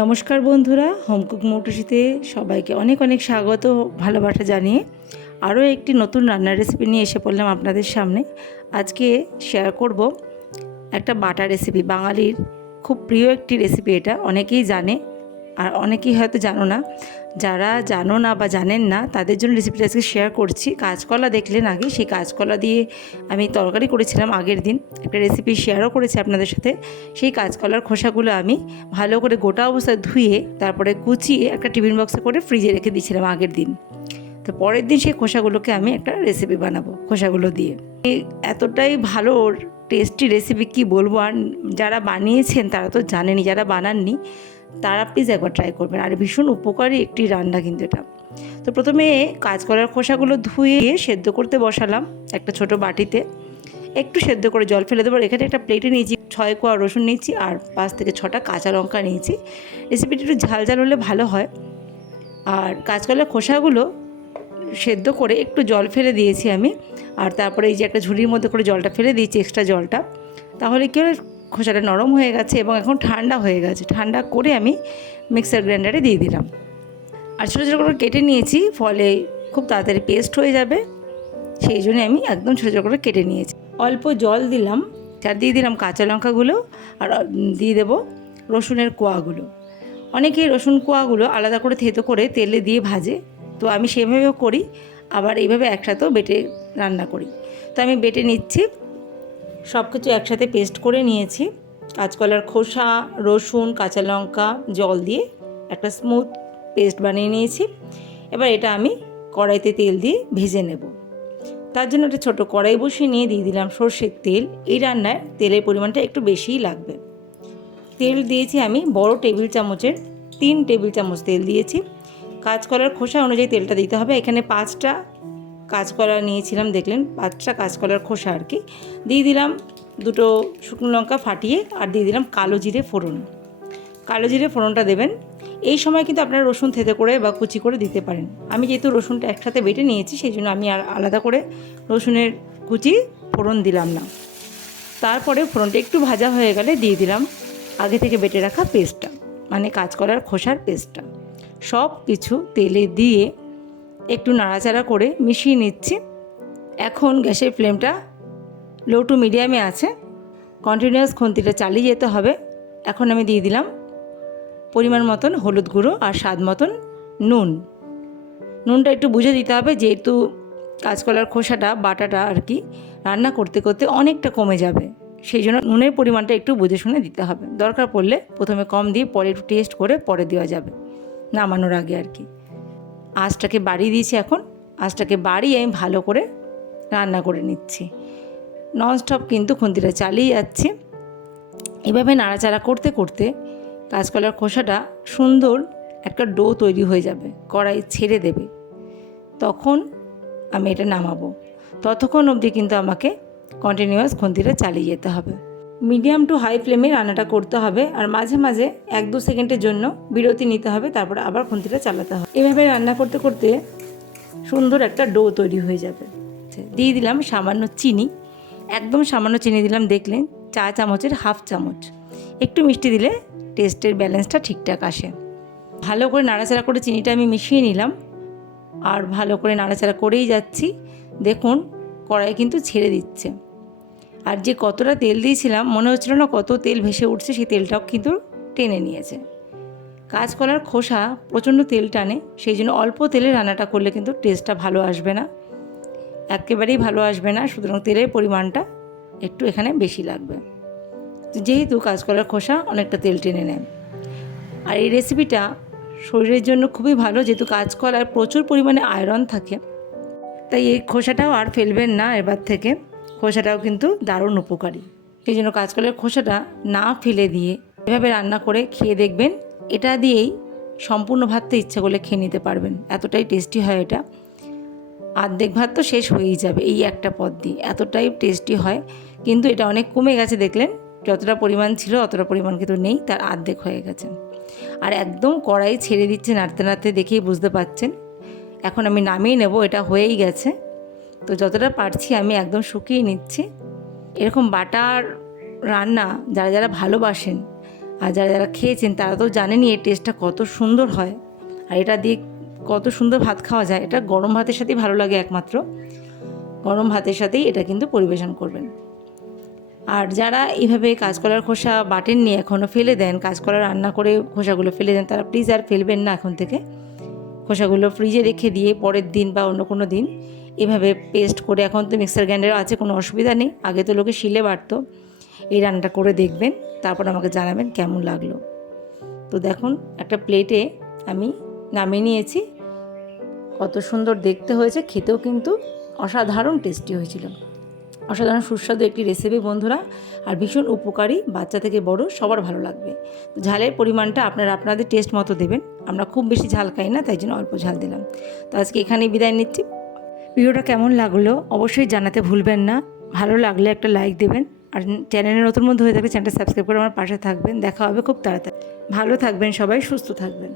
নমস্কার বন্ধুরা, হোমকুক মৌটুসিতে সবাইকে অনেক অনেক স্বাগত, ভালোবাসা জানিয়ে আরও একটি নতুন রান্নার রেসিপি নিয়ে এসে পড়লাম আপনাদের সামনে। আজকে শেয়ার করব একটা বাটা রেসিপি। বাঙালির খুব প্রিয় একটি রেসিপি, এটা অনেকেই জানে আর অনেকেই হয়তো জানো না। যারা জানো না বা জানেন না তাদের জন্য রেসিপিটা আজকে শেয়ার করছি। কাঁচকলা দেখলেন আগে, সেই কাঁচকলা দিয়ে আমি তরকারি করেছিলাম আগের দিন, একটা রেসিপি শেয়ারও করেছি আপনাদের সাথে। সেই কাঁচকলার খোসাগুলো আমি ভালো করে গোটা অবস্থায় ধুয়ে তারপরে কুচিয়ে একটা টিফিন বক্সে করে ফ্রিজে রেখে দিয়েছিলাম আগের দিন। তো পরের দিন সেই খোসাগুলোকে আমি একটা রেসিপি বানাবো খোসাগুলো দিয়ে। এতটাই ভালো টেস্টি রেসিপি কি বলবো। আর যারা বানিয়েছেন তারা তো জানেনই, যারা বানাননি তারা প্লিজ একবার ট্রাই করবেন। আর ভীষণ উপকারী একটি রান্না কিন্তু এটা। তো প্রথমে কাঁচকলার খোসাগুলো ধুয়ে সেদ্ধ করতে বসালাম একটা ছোট বাটিতে। একটু সেদ্ধ করে জল ফেলে দেবো। এখানে একটা প্লেটে নিয়েছি 6 কোয়া রসুন নিয়েছি আর 5 থেকে 6টা কাঁচা লঙ্কা নিয়েছি। রেসিপিটা একটু ঝাল ঝাল হলে ভালো হয়। আর কাঁচকলার খোসাগুলো সেদ্ধ করে একটু জল ফেলে দিয়েছি আমি। আর তারপরে এই যে একটা ঝুড়ির মধ্যে করে জলটা ফেলে দিয়েছি, এক্সট্রা জলটা। তাহলে কী হলো, খোসাটা নরম হয়ে গেছে এবং এখন ঠান্ডা হয়ে গেছে। ঠান্ডা করে আমি মিক্সার গ্রাইন্ডারে দিয়ে দিলাম। আর ছোটো ছোটো করে কেটে নিয়েছি, ফলে খুব তাড়াতাড়ি পেস্ট হয়ে যাবে। সেই জন্য আমি একদম ছোটো ছোটো করে কেটে নিয়েছি। অল্প জল দিলাম, আর দিয়ে দিলাম কাঁচা লঙ্কাগুলো আর দিয়ে দেবো রসুনের কোয়াগুলো। অনেকেই রসুন কোয়াগুলো আলাদা করে থেতো করে তেলে দিয়ে ভাজে, তো আমি সেভাবেও করি, আবার এইভাবে একসাথেও বেটে রান্না করি। তো আমি বেটে নিচ্ছি, সব কিছু একসাথে পেস্ট করে নিয়েছি। কাঁচকলার খোসা, রসুন, কাঁচা লঙ্কা, জল দিয়ে একটা স্মুথ পেস্ট বানিয়ে নিয়েছি। এবার এটা আমি কড়াইতে তেল দিয়ে ভেজে নেব। তার জন্য একটা ছোটো কড়াই বসিয়ে নিয়ে দিয়ে দিলাম সর্ষের তেল। এই রান্নায় তেলের পরিমাণটা একটু বেশিই লাগবে। তেল দিয়েছি আমি বড় টেবিল চামচের 3 টেবিল চামচ তেল দিয়েছি। কাঁচকলার খোসা অনুযায়ী তেলটা দিতে হবে। এখানে 5টা কাঁচকলা নিয়েছিলাম, দেখলেন 5টা কাঁচকলার খোসা আর কি। দিয়ে দিলাম 2টো শুকনো লঙ্কা ফাটিয়ে, আর দিয়ে দিলাম কালো জিরে ফোড়ন। কালো জিরে ফোড়নটা দেবেন। এই সময় কিন্তু আপনারা রসুন থেতে করে বা কুচি করে দিতে পারেন। আমি যেহেতু রসুনটা একসাথে বেটে নিয়েছি সেই জন্য আমি আর আলাদা করে রসুনের কুচি ফোড়ন দিলাম না। তারপরে ফোড়নটা একটু ভাজা হয়ে গেলে দিয়ে দিলাম আগে থেকে বেটে রাখা পেস্টটা, মানে কাঁচকলার খোসার পেস্টটা। সব কিছু তেলে দিয়ে একটু নাড়াচাড়া করে মিশিয়ে নিচ্ছি। এখন গ্যাসের ফ্লেমটা লো টু মিডিয়ামে আছে, কন্টিনিউয়াস খুন্তিটা চালিয়ে যেতে হবে। এখন আমি দিয়ে দিলাম পরিমাণ মতন হলুদ গুঁড়ো আর স্বাদ মতন নুন। নুনটা একটু বুঝে দিতে হবে, যেহেতু কাঁচকলার খোসাটা বাটাটা আর কি রান্না করতে করতে অনেকটা কমে যাবে, সেই জন্য নুনের পরিমাণটা একটু বুঝে শুনে দিতে হবে। দরকার পড়লে প্রথমে কম দিয়ে পরে একটু টেস্ট করে পরে দেওয়া যাবে, নামানোর আগে আর কি। আঁচটাকে বাড়িয়ে দিয়েছি। এখন আঁচটাকে বাড়িয়ে আমি ভালো করে রান্না করে নিচ্ছি। ননস্টপ কিন্তু খুন্তিটা চালিয়ে যাচ্ছি। এভাবে নাড়াচাড়া করতে করতে কাঁচকলার খোসাটা সুন্দর একটা ডো তৈরি হয়ে যাবে, কড়াই ছেড়ে দেবে। তখন আমি এটা নামাবো। ততক্ষণ অবধি কিন্তু আমাকে কন্টিনিউয়াস খুন্তিটা চালিয়ে যেতে হবে। মিডিয়াম টু হাই ফ্লেমে রান্নাটা করতে হবে, আর মাঝে মাঝে 1-2 সেকেন্ডের জন্য বিরতি নিতে হবে, তারপরে আবার খুন্তিটা চালাতে হবে। এভাবে রান্না করতে করতে সুন্দর একটা ডো তৈরি হয়ে যাবে। দিয়ে দিলাম সামান্য চিনি, একদম সামান্য চিনি দিলাম, দেখলেন 1 চামচের 1/2 চামচ। একটু মিষ্টি দিলে টেস্টের ব্যালেন্সটা ঠিকঠাক আসে। ভালো করে নাড়াচাড়া করে চিনিটা আমি মিশিয়ে নিলাম, আর ভালো করে নাড়াচাড়া করেই যাচ্ছি। দেখুন কড়াই কিন্তু ছেড়ে দিচ্ছে। আর যে কতটা তেল দিয়েছিলাম মনে হচ্ছিল না কত তেল ভেসে উঠছে, সেই তেলটাও কিন্তু টেনে নিয়েছে। কাঁচকলার খোসা প্রচণ্ড তেল টানে, সেই জন্য অল্প তেলে রান্নাটা করলে কিন্তু টেস্টটা ভালো আসবে না, একেবারেই ভালো আসবে না। সুতরাং তেলের পরিমাণটা একটু এখানে বেশি লাগবে, যেহেতু কাঁচকলার খোসা অনেকটা তেল টেনে নেয়। আর এই রেসিপিটা শরীরের জন্য খুবই ভালো, যেহেতু কাঁচকলায় প্রচুর পরিমাণে আয়রন থাকে। তাই এই খোসাটাও আর ফেলবেন না এবার থেকে, খোসাটাও কিন্তু দারুণ উপকারী। সেই জন্য কাঁচকলার খোসাটা না ফেলে দিয়ে এভাবে রান্না করে খেয়ে দেখবেন। এটা দিয়েই সম্পূর্ণ ভাতটা ইচ্ছা করলে খেয়ে নিতে পারবেন, এতটাই টেস্টি হয় এটা। অর্ধেক ভাত তো শেষ হয়েই যাবে এই একটা পদ দিয়ে, এতটাই টেস্টি হয়। কিন্তু এটা অনেক কমে গেছে, দেখলেন যতটা পরিমাণ ছিল অতটা পরিমাণ কিন্তু নেই, তার অর্ধেক হয়ে গেছে। আর একদম কড়াই ছেড়ে দিচ্ছে নাড়তে নাড়তে, দেখেই বুঝতে পারছেন। এখন আমি নামিয়ে নেব, এটা হয়েই গেছে। তো যতটা পারছি আমি একদম শুকিয়ে নিচ্ছি। এরকম বাটার রান্না যারা যারা ভালোবাসেন আর যারা যারা খেয়েছেন তারা তো জানেনই এই টেস্টটা কত সুন্দর হয়। আর এটা দিয়ে কত সুন্দর ভাত খাওয়া যায়, এটা গরম ভাতের সাথেই ভালো লাগে একমাত্র। গরম ভাতের সাথেই এটা কিন্তু পরিবেশন করবেন। আর যারা এইভাবে কাঁচকলার খোসা বাটেননি, এখনও ফেলে দেন, কাঁচকলা রান্না করে খোসাগুলো ফেলে দেন, তারা প্লিজ আর ফেলবেন না এখন থেকে। খোসাগুলো ফ্রিজে রেখে দিয়ে পরের দিন বা অন্য কোনো দিন এভাবে পেস্ট করে, এখন তো মিক্সার গ্রাইন্ডারও আছে, কোনো অসুবিধা নেই, আগে তো লোকে শিলে বাটতো, এই রান্নাটা করে দেখবেন, তারপর আমাকে জানাবেন কেমন লাগলো। তো দেখুন একটা প্লেটে আমি নামিয়ে নিয়েছি। কত সুন্দর দেখতে হয়েছে, খেতেও কিন্তু অসাধারণ টেস্টি হয়েছিল। অসাধারণ সুস্বাদু একটি রেসিপি বন্ধুরা, আর ভীষণ উপকারী, বাচ্চা থেকে বড় সবার ভালো লাগবে। ঝালের পরিমাণটা আপনারা আপনাদের টেস্ট মতো দেবেন। আমরা খুব বেশি ঝাল খাই না, তাই জন্য অল্প ঝাল দিলাম। তো আজকে এখানেই বিদায় নিচ্ছি। ভিডিওটা কেমন লাগলো অবশ্যই জানাতে ভুলবেন না। ভালো লাগলে একটা লাইক দেবেন, আর চ্যানেলে নতুন বন্ধু হয়ে থাকলে চ্যানেলটা সাবস্ক্রাইব করে আমার পাশে থাকবেন। দেখা হবে খুব তাড়াতাড়ি। ভালো থাকবেন সবাই, সুস্থ থাকবেন।